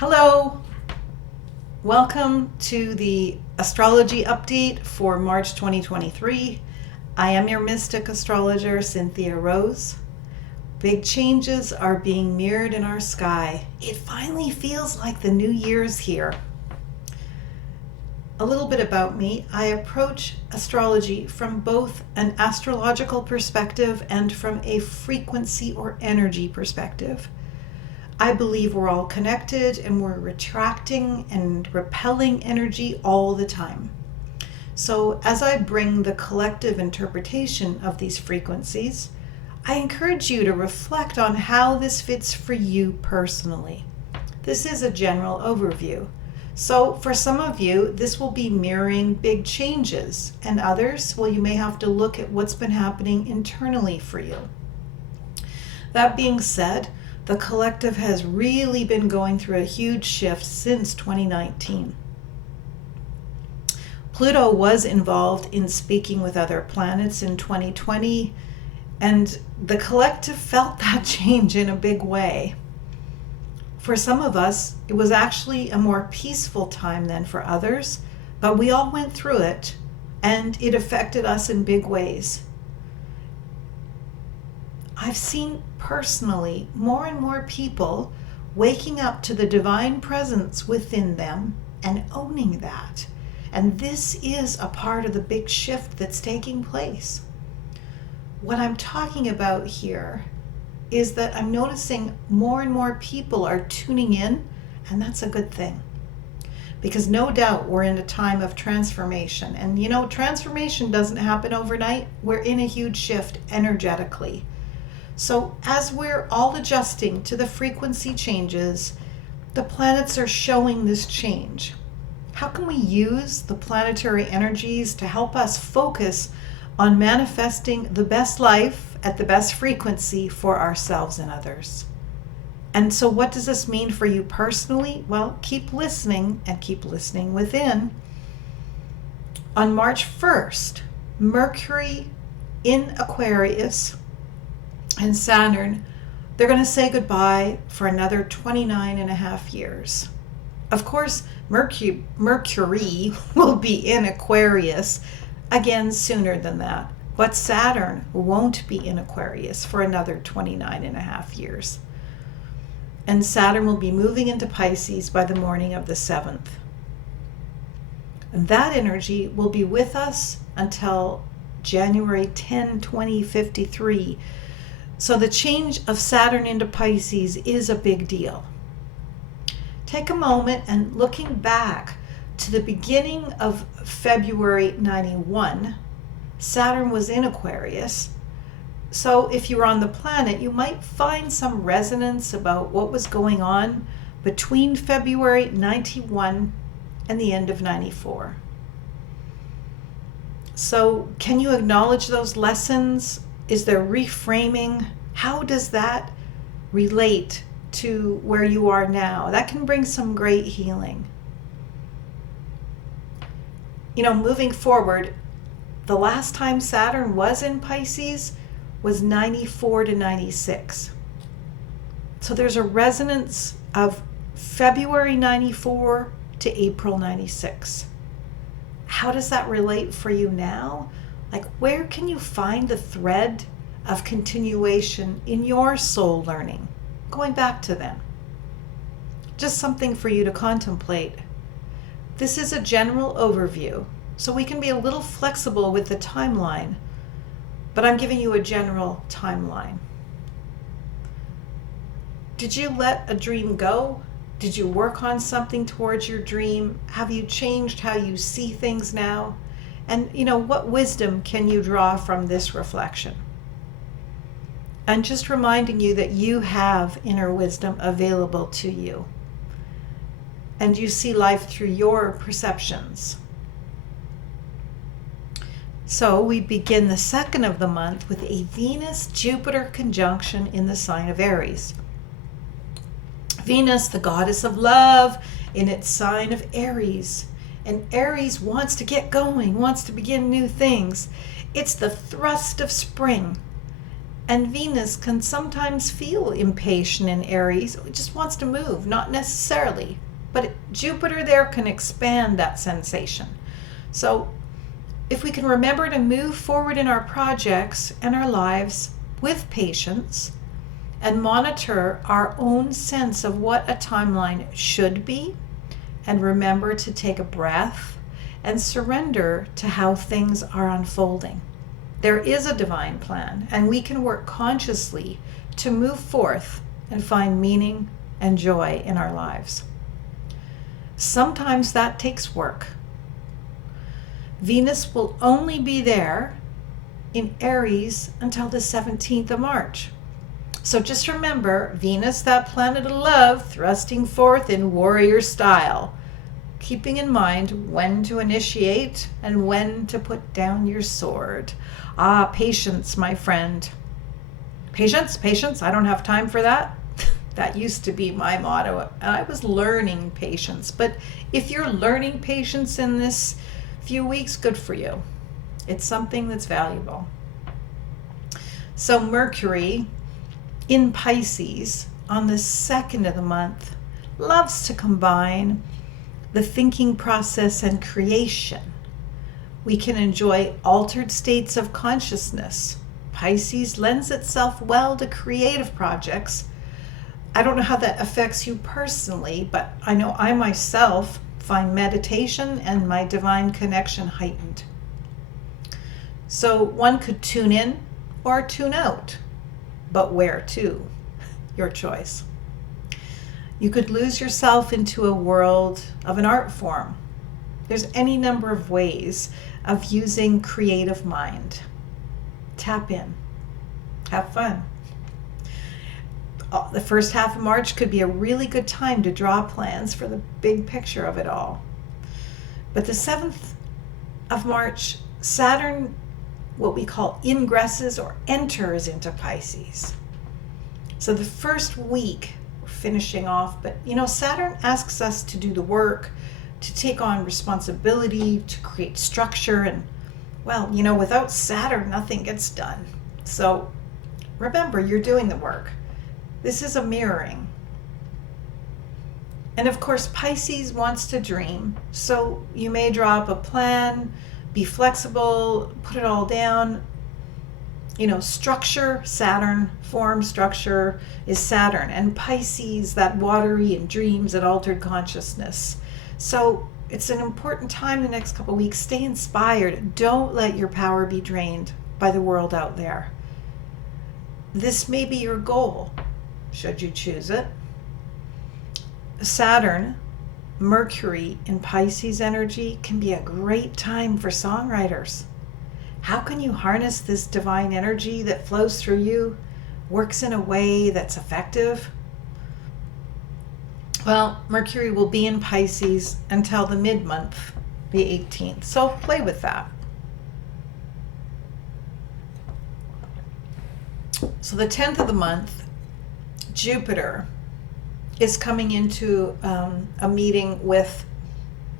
Hello, welcome to the astrology update for March 2023. I am your mystic astrologer, Cynthia Rose. Big changes are being mirrored in our sky. It finally feels like the new year's here. A little bit about me. I approach astrology from both an astrological perspective and from a frequency or energy perspective. I believe we're all connected and we're attracting and repelling energy all the time. So as I bring the collective interpretation of these frequencies, I encourage you to reflect on how this fits for you personally. This is a general overview. So for some of you, this will be mirroring big changes, and others, well, you may have to look at what's been happening internally for you. That being said, the collective has really been going through a huge shift since 2019. Pluto was involved in speaking with other planets in 2020, and the collective felt that change in a big way. For some of us, it was actually a more peaceful time than for others, but we all went through it, and it affected us in big ways. I've seen personally more and more people waking up to the divine presence within them and owning that. And this is a part of the big shift that's taking place. What I'm talking about here is that I'm noticing more and more people are tuning in, and that's a good thing. Because no doubt we're in a time of transformation. And transformation doesn't happen overnight. We're in a huge shift energetically. So as we're all adjusting to the frequency changes, the planets are showing this change. How can we use the planetary energies to help us focus on manifesting the best life at the best frequency for ourselves and others? And so what does this mean for you personally? Well, keep listening and keep listening within. On March 1st, Mercury in Aquarius and Saturn, they're going to say goodbye for another 29 and a half years. Of course, Mercury will be in Aquarius again sooner than that, but Saturn won't be in Aquarius for another 29 and a half years. And Saturn will be moving into Pisces by the morning of the 7th. And that energy will be with us until January 10, 2053. So the change of Saturn into Pisces is a big deal. Take a moment and looking back to the beginning of February 91, Saturn was in Aquarius. So if you were on the planet, you might find some resonance about what was going on between February 91 and the end of 94. So can you acknowledge those lessons? Is there reframing? How does that relate to where you are now? That can bring some great healing. Moving forward, the last time Saturn was in Pisces was 94 to 96. So there's a resonance of February 94 to April 96. How does that relate for you now? Like, where can you find the thread of continuation in your soul learning? Going back to them. Just something for you to contemplate. This is a general overview, so we can be a little flexible with the timeline, but I'm giving you a general timeline. Did you let a dream go? Did you work on something towards your dream? Have you changed how you see things now? And what wisdom can you draw from this reflection? And just reminding you that you have inner wisdom available to you. And you see life through your perceptions. So we begin the second of the month with a Venus-Jupiter conjunction in the sign of Aries. Venus, the goddess of love, in its sign of Aries. And Aries wants to get going, wants to begin new things. It's the thrust of spring. And Venus can sometimes feel impatient in Aries. It just wants to move, not necessarily. But Jupiter there can expand that sensation. So if we can remember to move forward in our projects and our lives with patience and monitor our own sense of what a timeline should be, and remember to take a breath and surrender to how things are unfolding. There is a divine plan, and we can work consciously to move forth and find meaning and joy in our lives. Sometimes that takes work. Venus will only be there in Aries until the 17th of March. So just remember, Venus, that planet of love, thrusting forth in warrior style, keeping in mind when to initiate and when to put down your sword. Patience, my friend. Patience, patience, I don't have time for that. That used to be my motto. I was learning patience. But if you're learning patience in this few weeks, good for you. It's something that's valuable. So Mercury in Pisces on the 2nd of the month loves to combine the thinking process and creation. We can enjoy altered states of consciousness. Pisces lends itself well to creative projects. I don't know how that affects you personally, but I know I myself find meditation and my divine connection heightened. So one could tune in or tune out, but where to? Your choice. You could lose yourself into a world of an art form. There's any number of ways of using creative mind. Tap in. Have fun. The first half of March could be a really good time to draw plans for the big picture of it all. But the 7th of March, Saturn, what we call ingresses or enters into Pisces. So the first week, we're finishing off, but Saturn asks us to do the work, to take on responsibility, to create structure, and without Saturn, nothing gets done. So remember, you're doing the work. This is a mirroring. And of course, Pisces wants to dream. So you may draw up a plan, be flexible, put it all down. Structure, Saturn, form, structure is Saturn. And Pisces, that watery and dreams and altered consciousness. So it's an important time the next couple of weeks. Stay inspired. Don't let your power be drained by the world out there. This may be your goal, should you choose it. Saturn, Mercury in Pisces energy can be a great time for songwriters. How can you harness this divine energy that flows through you, works in a way that's effective? Well, Mercury will be in Pisces until the mid-month, the 18th. So play with that. So the 10th of the month, Jupiter is coming into a meeting with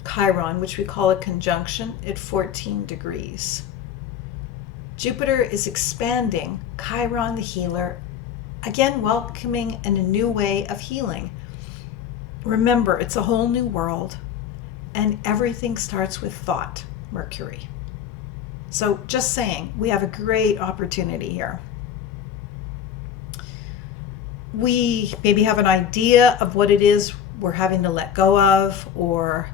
Chiron, which we call a conjunction at 14 degrees. Jupiter is expanding Chiron the healer, again welcoming in a new way of healing. Remember, it's a whole new world, and everything starts with thought, Mercury. So just saying, we have a great opportunity here. We maybe have an idea of what it is we're having to let go of or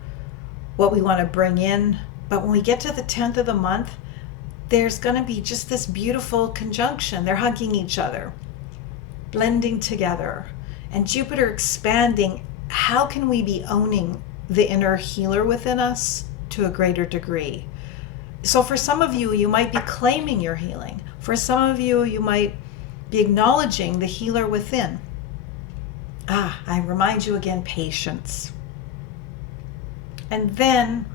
what we want to bring in. But when we get to the 10th of the month, there's going to be just this beautiful conjunction. They're hugging each other, blending together, and Jupiter expanding. How can we be owning the inner healer within us to a greater degree? So for some of you, you might be claiming your healing. For some of you, you might be acknowledging the healer within. I remind you again, patience. And then,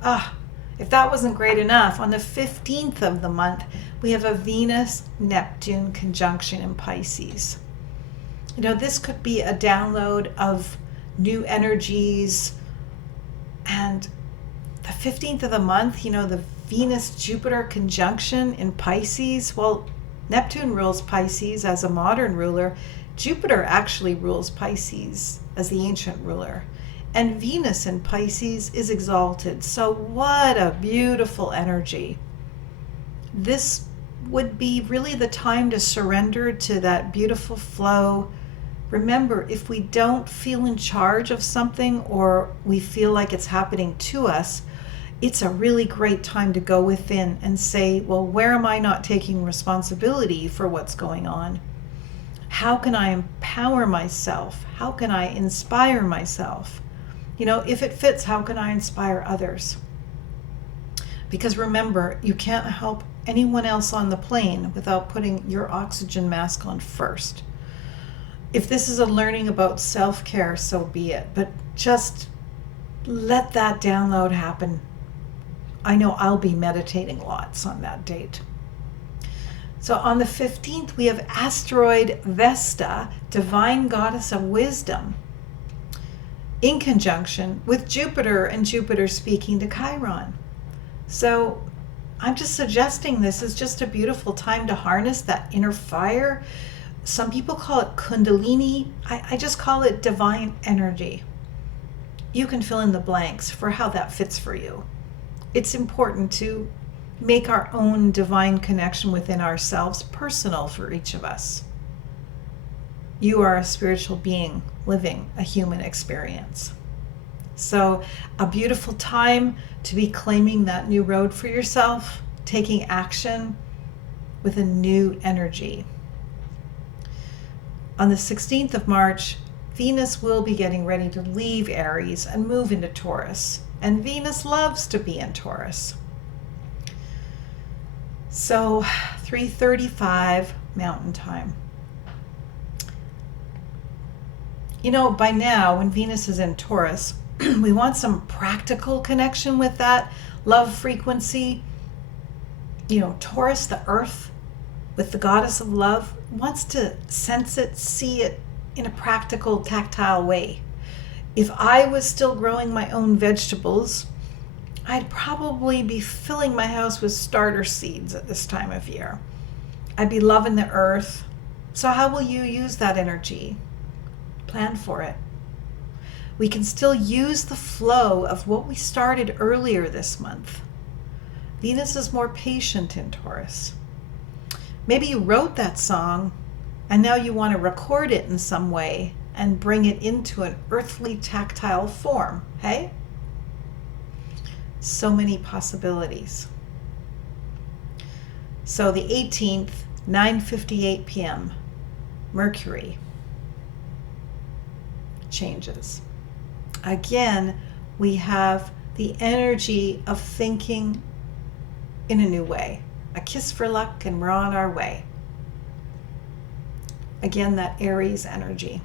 if that wasn't great enough, on the 15th of the month, we have a Venus-Neptune conjunction in Pisces. This could be a download of new energies. And the 15th of the month, the Venus-Jupiter conjunction in Pisces, well, Neptune rules Pisces as a modern ruler. Jupiter actually rules Pisces as the ancient ruler. And Venus in Pisces is exalted. So, what a beautiful energy. This would be really the time to surrender to that beautiful flow. Remember, if we don't feel in charge of something or we feel like it's happening to us, it's a really great time to go within and say, well, where am I not taking responsibility for what's going on? How can I empower myself? How can I inspire myself? If it fits, how can I inspire others? Because remember, you can't help anyone else on the plane without putting your oxygen mask on first. If this is a learning about self-care, so be it. But just let that download happen. I know I'll be meditating lots on that date. So on the 15th, we have asteroid Vesta, divine goddess of wisdom, in conjunction with Jupiter, and Jupiter speaking to Chiron. So I'm just suggesting this is just a beautiful time to harness that inner fire. Some people call it Kundalini. I just call it divine energy. You can fill in the blanks for how that fits for you. It's important to make our own divine connection within ourselves personal for each of us. You are a spiritual being living a human experience. So a beautiful time to be claiming that new road for yourself, taking action with a new energy. On the 16th of March, Venus will be getting ready to leave Aries and move into Taurus. And Venus loves to be in Taurus. So 3:35 Mountain Time. By now, when Venus is in Taurus, we want some practical connection with that love frequency. Taurus, the earth, with the goddess of love, wants to sense it, see it in a practical, tactile way. If I was still growing my own vegetables, I'd probably be filling my house with starter seeds at this time of year. I'd be loving the earth. So how will you use that energy? Plan for it. We can still use the flow of what we started earlier this month. Venus is more patient in Taurus. Maybe you wrote that song and now you want to record it in some way and bring it into an earthly tactile form, hey? So many possibilities. So the 18th, 9:58 p.m., Mercury changes. Again, we have the energy of thinking in a new way. A kiss for luck and we're on our way. Again, that Aries energy.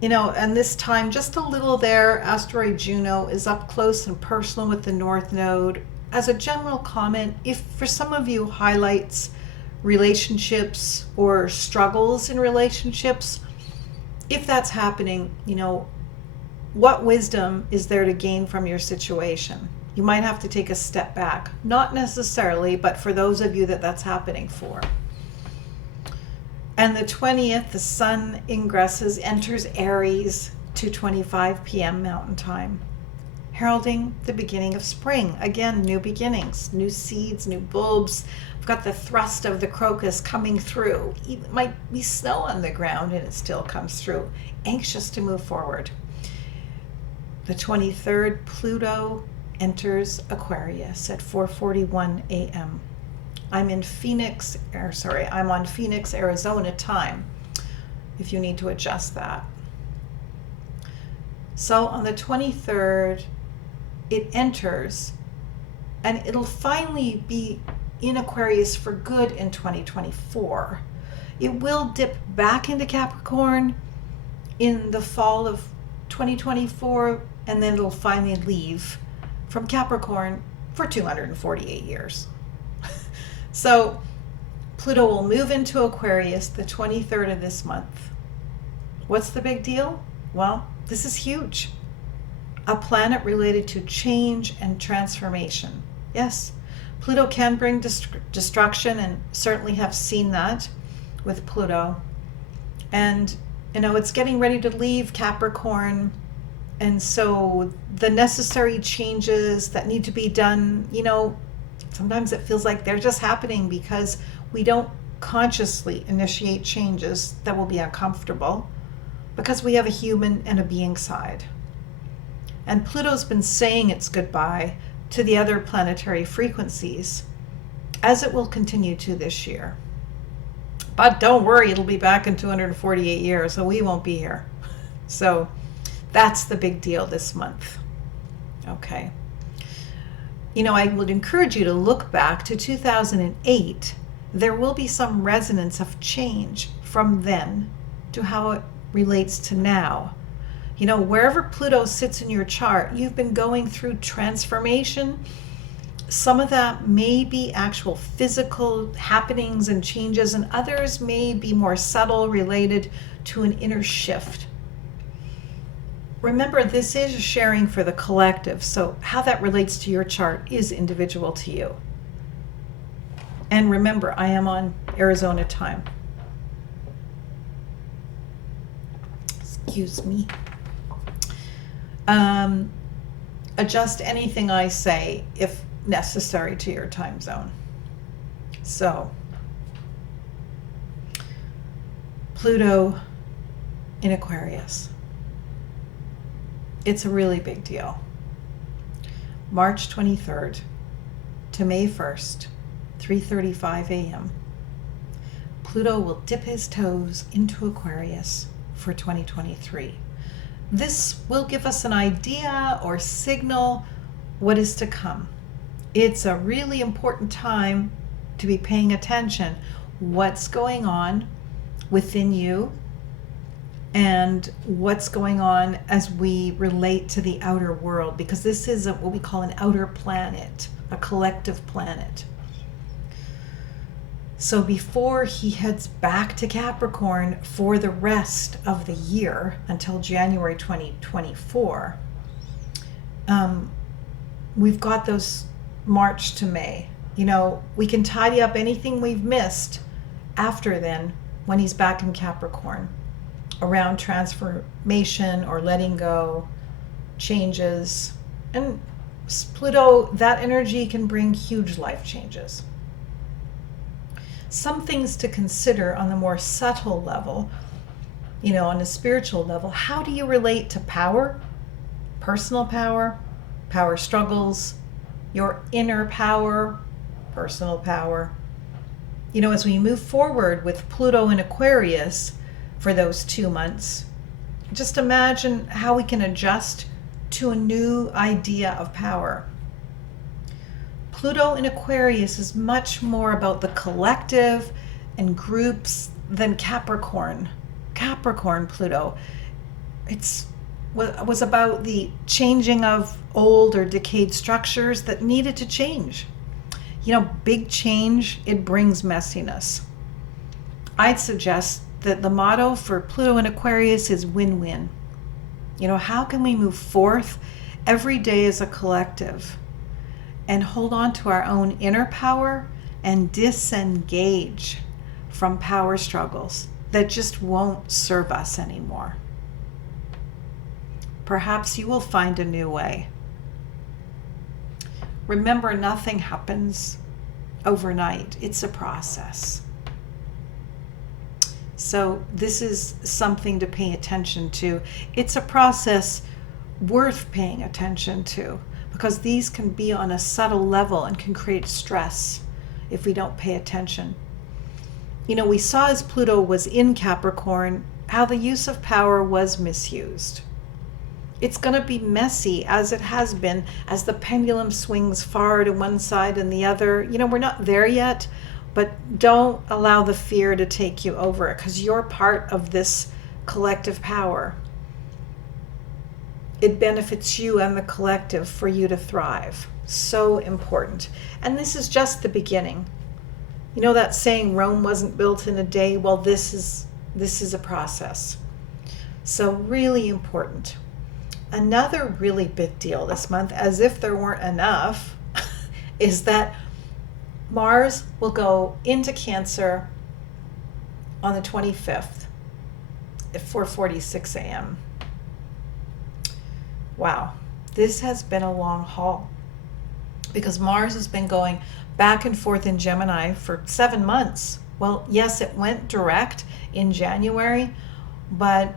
And this time, just a little there, asteroid Juno is up close and personal with the North Node. As a general comment, if for some of you highlights relationships or struggles in relationships, if that's happening, what wisdom is there to gain from your situation? You might have to take a step back. Not necessarily, but for those of you that that's happening for. And the 20th, the sun enters Aries, 2:25 p.m. Mountain Time, heralding the beginning of spring. Again, new beginnings, new seeds, new bulbs. We've got the thrust of the crocus coming through. It might be snow on the ground and it still comes through. Anxious to move forward. The 23rd, Pluto enters Aquarius at 4:41 a.m. I'm on Phoenix, Arizona time, if you need to adjust that. So on the 23rd, it enters, and it'll finally be in Aquarius for good in 2024. It will dip back into Capricorn in the fall of 2024, and then it'll finally leave from Capricorn for 248 years. So Pluto will move into Aquarius the 23rd of this month. What's the big deal? Well, this is huge. A planet related to change and transformation. Yes, Pluto can bring destruction, and certainly have seen that with Pluto. And, it's getting ready to leave Capricorn. And so the necessary changes that need to be done, sometimes it feels like they're just happening because we don't consciously initiate changes that will be uncomfortable, because we have a human and a being side. And Pluto's been saying its goodbye to the other planetary frequencies, as it will continue to this year. But don't worry, it'll be back in 248 years, so we won't be here. So that's the big deal this month. Okay. I would encourage you to look back to 2008. There will be some resonance of change from then to how it relates to now. Wherever Pluto sits in your chart, you've been going through transformation. Some of that may be actual physical happenings and changes, and others may be more subtle, related to an inner shift. Remember, this is sharing for the collective, so how that relates to your chart is individual to you. And remember, I am on Arizona time. Excuse me. Adjust anything I say if necessary to your time zone. So, Pluto in Aquarius. It's a really big deal. March 23rd to May 1st, 3:35 a.m. Pluto will dip his toes into Aquarius for 2023. This will give us an idea or signal what is to come. It's a really important time to be paying attention what's going on within you and what's going on as we relate to the outer world, because this is what we call an outer planet, a collective planet. So before he heads back to Capricorn for the rest of the year until January 2024, we've got those March to May. We can tidy up anything we've missed after then when he's back in Capricorn around transformation or letting go, changes. And Pluto, that energy can bring huge life changes. Some things to consider on the more subtle level, on a spiritual level. How do you relate to power, personal power, power struggles, your inner power, personal power? As we move forward with Pluto in Aquarius for those 2 months, just imagine how we can adjust to a new idea of power. Pluto in Aquarius is much more about the collective and groups than Capricorn. Capricorn Pluto, was about the changing of old or decayed structures that needed to change. Big change, it brings messiness. I'd suggest that the motto for Pluto in Aquarius is win-win. How can we move forth every day as a collective and hold on to our own inner power and disengage from power struggles that just won't serve us anymore? Perhaps you will find a new way. Remember, nothing happens overnight. It's a process. So this is something to pay attention to. It's a process worth paying attention to, because these can be on a subtle level and can create stress if we don't pay attention. We saw as Pluto was in Capricorn how the use of power was misused. It's going to be messy, as it has been, as the pendulum swings far to one side and the other. We're not there yet, but don't allow the fear to take you over, because you're part of this collective power. It benefits you and the collective for you to thrive. So important. And this is just the beginning. That saying, Rome wasn't built in a day? Well, this is a process. So really important. Another really big deal this month, as if there weren't enough, is that Mars will go into Cancer on the 25th at 4:46 a.m. Wow, this has been a long haul because Mars has been going back and forth in Gemini for 7 months. Well, yes, it went direct in January, but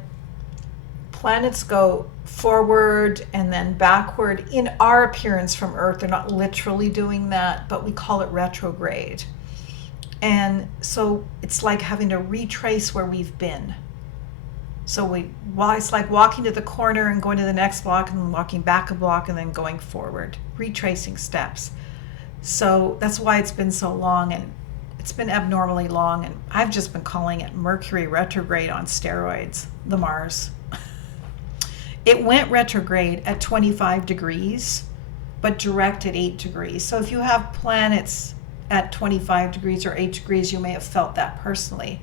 planets go forward and then backward in our appearance from Earth. They're not literally doing that, but we call it retrograde. And so it's like having to retrace where we've been. So it's like walking to the corner and going to the next block and then walking back a block and then going forward, retracing steps. So that's why it's been so long, and it's been abnormally long, and I've just been calling it Mercury retrograde on steroids, the Mars. It went retrograde at 25 degrees, but direct at 8 degrees. So if you have planets at 25 degrees or 8 degrees, you may have felt that personally.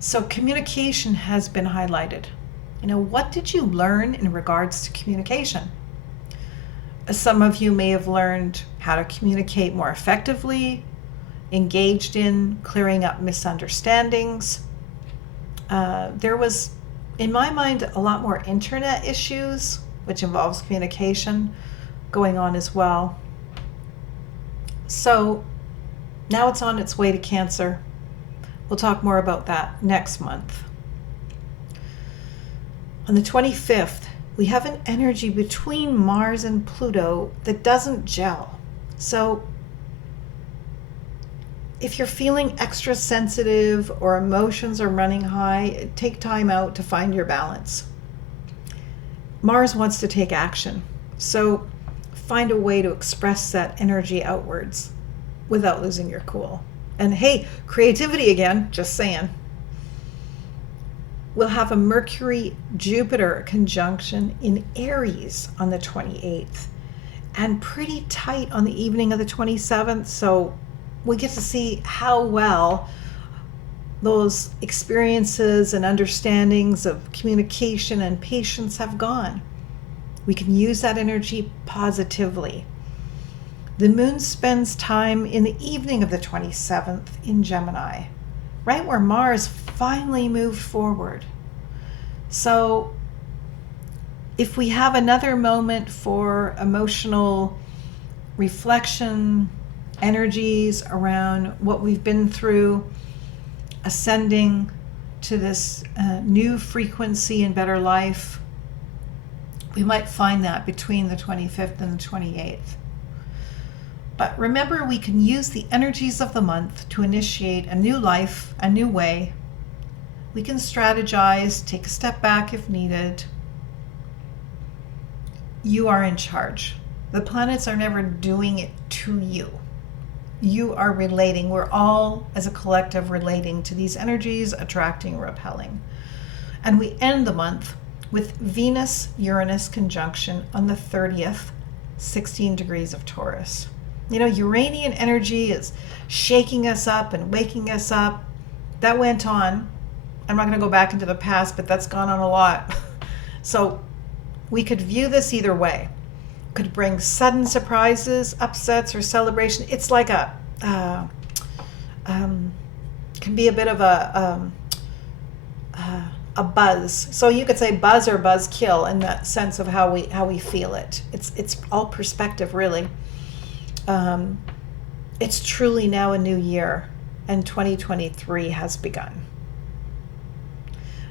So communication has been highlighted. What did you learn in regards to communication? Some of you may have learned how to communicate more effectively, engaged in clearing up misunderstandings. There was, in my mind, a lot more internet issues, which involves communication, going on as well. So now it's on its way to Cancer. We'll talk more about that next month. On the 25th, we have an energy between Mars and Pluto that doesn't gel. So if you're feeling extra sensitive or emotions are running high, take time out to find your balance. Mars wants to take action. So find a way to express that energy outwards without losing your cool. And hey, creativity again, just saying. We'll have a Mercury-Jupiter conjunction in Aries on the 28th and pretty tight on the evening of the 27th. So we get to see how well those experiences and understandings of communication and patience have gone. We can use that energy positively. The moon spends time in the evening of the 27th in Gemini, right where Mars finally moved forward. So if we have another moment for emotional reflection, energies around what we've been through, ascending to this new frequency and better life, we might find that between the 25th and the 28th. But remember, we can use the energies of the month to initiate a new life, a new way. We can strategize, take a step back if needed. You are in charge. The planets are never doing it to you. You are relating. We're all, as a collective, relating to these energies, attracting, repelling. And we end the month with Venus-Uranus conjunction on the 30th, 16 degrees of Taurus. Uranian energy is shaking us up and waking us up. That went on. I'm not going to go back into the past, but that's gone on a lot. So we could view this either way. Could bring sudden surprises, upsets, or celebration. It's like can be a bit of a buzz. So you could say buzz or buzz kill in that sense of how we feel it. It's all perspective, really. It's truly now a new year, and 2023 has begun.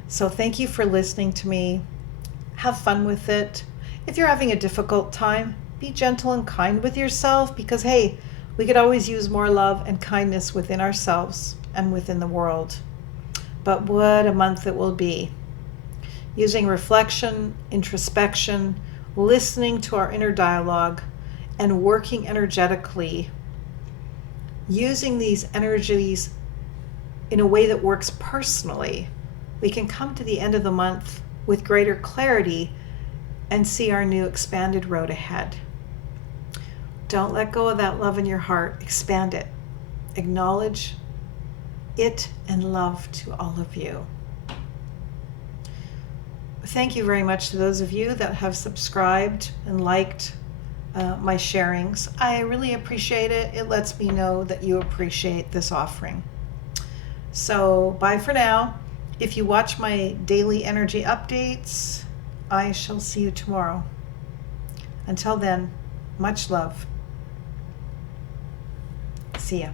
So thank you for listening to me. Have fun with it. If you're having a difficult time, be gentle and kind with yourself, because hey, we could always use more love and kindness within ourselves and within the world. But what a month it will be. Using reflection, introspection, listening to our inner dialogue, and working energetically, using these energies in a way that works personally, we can come to the end of the month with greater clarity and see our new expanded road ahead. Don't let go of that love in your heart. Expand it. Acknowledge it and love to all of you. Thank you very much to those of you that have subscribed and liked my sharings. I really appreciate it. It lets me know that you appreciate this offering. So bye for now. If you watch my daily energy updates, I shall see you tomorrow. Until then, much love. See ya.